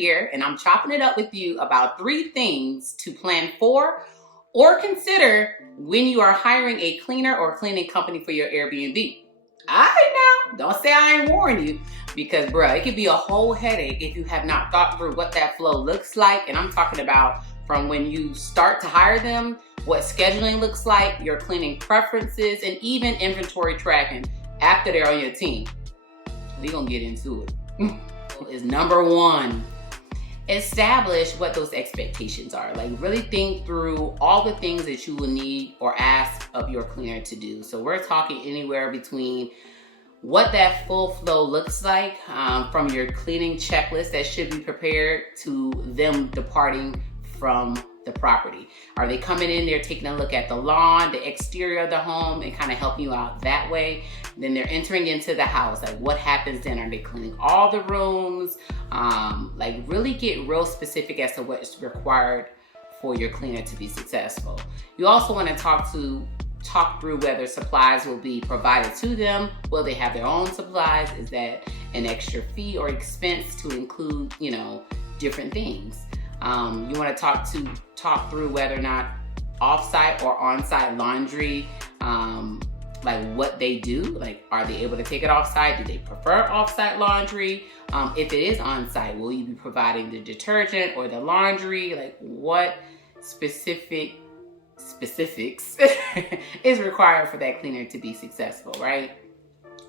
here, and I'm chopping it up with you about 3 things to plan for or consider when you are hiring a cleaner or cleaning company for your Airbnb. All right now, don't say I ain't warned you, because bruh, it could be a whole headache if you have not thought through what that flow looks like. And I'm talking about from when you start to hire them, what scheduling looks like, your cleaning preferences, and even inventory tracking after they're on your team. We're gonna get into it. Is number 1, establish what those expectations are. Like, really think through all the things that you will need or ask of your cleaner to do. So we're talking anywhere between what that full flow looks like, from your cleaning checklist that should be prepared to them departing from the property. Are they coming in there taking a look at the lawn, the exterior of the home, and kind of helping you out that way? Then they're entering into the house. Like, what happens then? Are they cleaning all the rooms? Like, really get real specific as to what is required for your cleaner to be successful. You also want to talk through whether supplies will be provided to them. Will they have their own supplies? Is that an extra fee or expense to include, different things? You want to talk through whether or not off-site or on-site laundry, like what they do. Like, are they able to take it off-site? Do they prefer off-site laundry? If it is on-site, will you be providing the detergent or the laundry? Like, what specifics is required for that cleaner to be successful, right?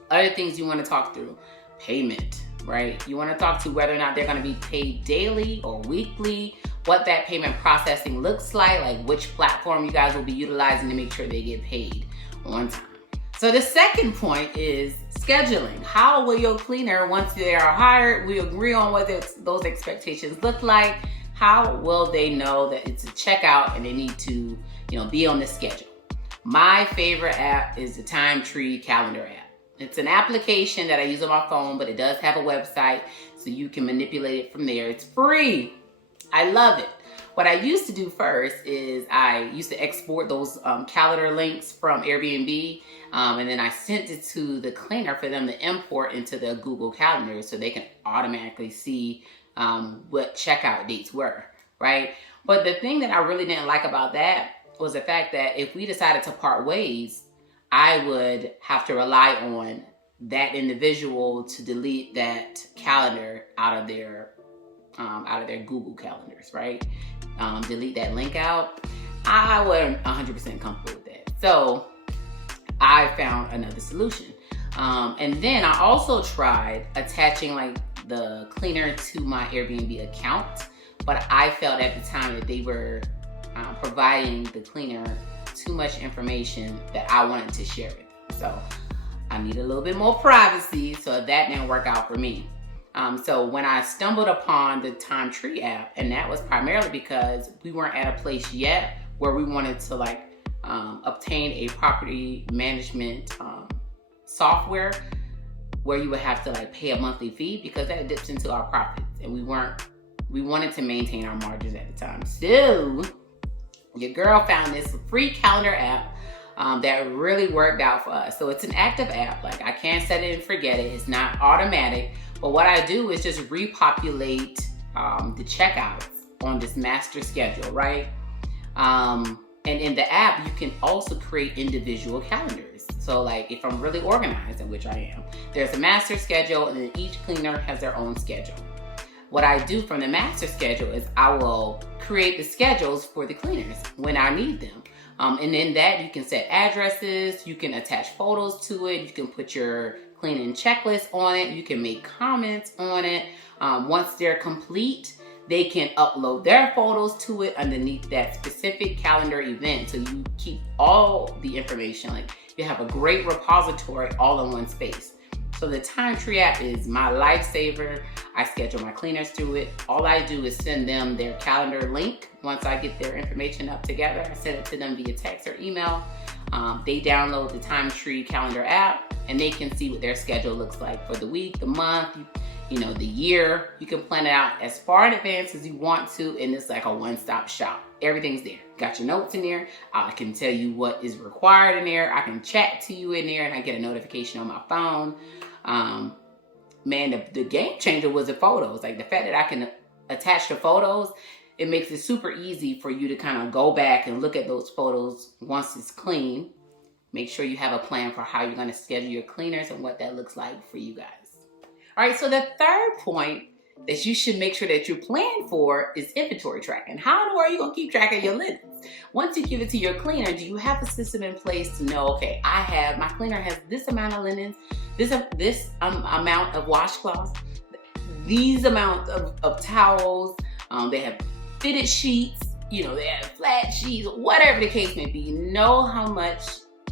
Other things you want to talk through: payment, right? You want to talk to whether or not they're going to be paid daily or weekly, what that payment processing looks like which platform you guys will be utilizing to make sure they get paid on time. So the second point is scheduling. How will your cleaner, once they are hired, we agree on what those expectations look like, how will they know that it's a checkout and they need to, be on the schedule? My favorite app is the Time Tree calendar app. It's an application that I use on my phone, but it does have a website, so you can manipulate it from there. It's free. I love it. What I used to do first is I used to export those calendar links from Airbnb, and then I sent it to the cleaner for them to import into the Google Calendar so they can automatically see what checkout dates were, right? But the thing that I really didn't like about that was the fact that if we decided to part ways, I would have to rely on that individual to delete that calendar out of their Google calendars, right? Delete that link out. I wasn't 100% comfortable with that. So I found another solution. And then I also tried attaching the cleaner to my Airbnb account, but I felt at the time that they were providing the cleaner too much information that I wanted to share with them. So I need a little bit more privacy, so that didn't work out for me. So when I stumbled upon the Time Tree app, and that was primarily because we weren't at a place yet where we wanted to obtain a property management software where you would have to pay a monthly fee, because that dips into our profits, and we wanted to maintain our margins at the time. So your girl found this free calendar app that really worked out for us. So it's an active app. I can't set it and forget it. It's not automatic. But what I do is just repopulate the checkouts on this master schedule, right? And in the app, you can also create individual calendars. So if I'm really organized, in which I am, there's a master schedule, and then each cleaner has their own schedule. What I do from the master schedule is I will create the schedules for the cleaners when I need them. And in that, you can set addresses, you can attach photos to it, you can put your cleaning checklist on it, you can make comments on it. Once they're complete, they can upload their photos to it underneath that specific calendar event. So you keep all the information. You have a great repository all in one space. So the Time Tree app is my lifesaver. I schedule my cleaners through it. All I do is send them their calendar link. Once I get their information up together, I send it to them via text or email. They download the Time Tree calendar app, and they can see what their schedule looks like for the week, the month, the year. You can plan it out as far in advance as you want to, and it's like a one-stop shop. Everything's there. Got your notes in there. I can tell you what is required in there. I can chat to you in there, and I get a notification on my phone. Man, the game changer was the photos. The fact that I can attach the photos, it makes it super easy for you to kind of go back and look at those photos once it's clean. Make sure you have a plan for how you're going to schedule your cleaners and what that looks like for you guys. All right, so the third point that you should make sure that you plan for is inventory tracking. How are you going to keep track of your linens? Once you give it to your cleaner, do you have a system in place to know, okay, my cleaner has this amount of linens, this amount of washcloths, these amounts of towels, they have fitted sheets, they have flat sheets, whatever the case may be. Know how much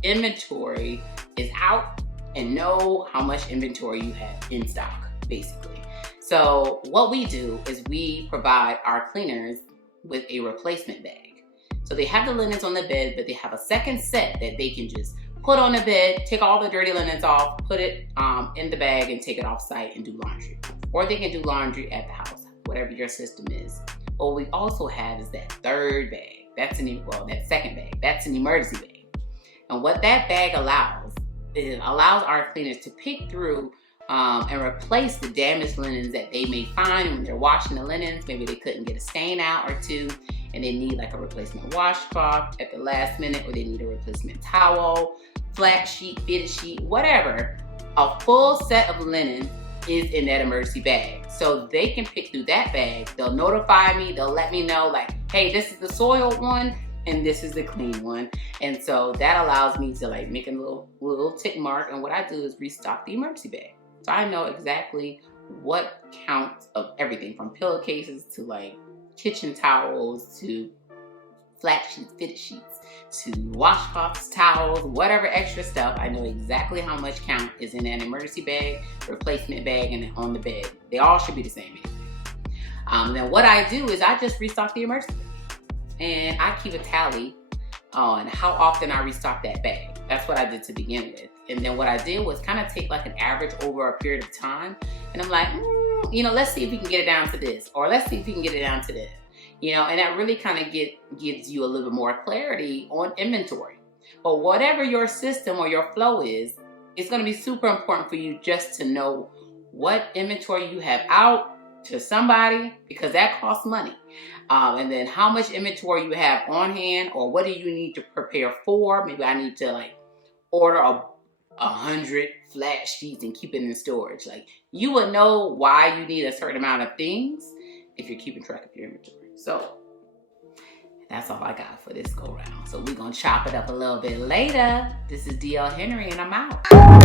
inventory is out and know how much inventory you have in stock, basically. So what we do is we provide our cleaners with a replacement bag. So they have the linens on the bed, but they have a second set that they can just put on the bed, take all the dirty linens off, put it in the bag and take it off site and do laundry. Or they can do laundry at the house, whatever your system is. What we also have is that third bag. That second bag. That's an emergency bag. And what that bag allows, it allows our cleaners to pick through and replace the damaged linens that they may find when they're washing the linens. Maybe they couldn't get a stain out or two, and they need like a replacement washcloth at the last minute, or they need a replacement towel, flat sheet, fitted sheet, whatever. A full set of linen is in that emergency bag. So they can pick through that bag. They'll notify me, they'll let me know like, hey, this is the soiled one and this is the clean one. And so that allows me to like make a little tick mark. And what I do is restock the emergency bag. So I know exactly what counts of everything from pillowcases to like kitchen towels to flat sheets, fitted sheets, to washcloths, towels, whatever extra stuff. I know exactly how much count is in an emergency bag, replacement bag, and on the bed. They all should be the same anyway. Then what I do is I just restock the emergency bag. And I keep a tally on how often I restock that bag. That's what I did to begin with. And then what I did was kind of take like an average over a period of time. And I'm like, let's see if we can get it down to this. Or let's see if we can get it down to this. And that really kind of gives you a little bit more clarity on inventory. But whatever your system or your flow is, it's going to be super important for you just to know what inventory you have out to somebody, because that costs money. And then how much inventory you have on hand, or what do you need to prepare for? Maybe I need to like order 100 flat sheets and keep it in storage. Like, you will know why you need a certain amount of things if you're keeping track of your inventory. So that's all I got for this go round. So we're going to chop it up a little bit later. This is DL Henry and I'm out.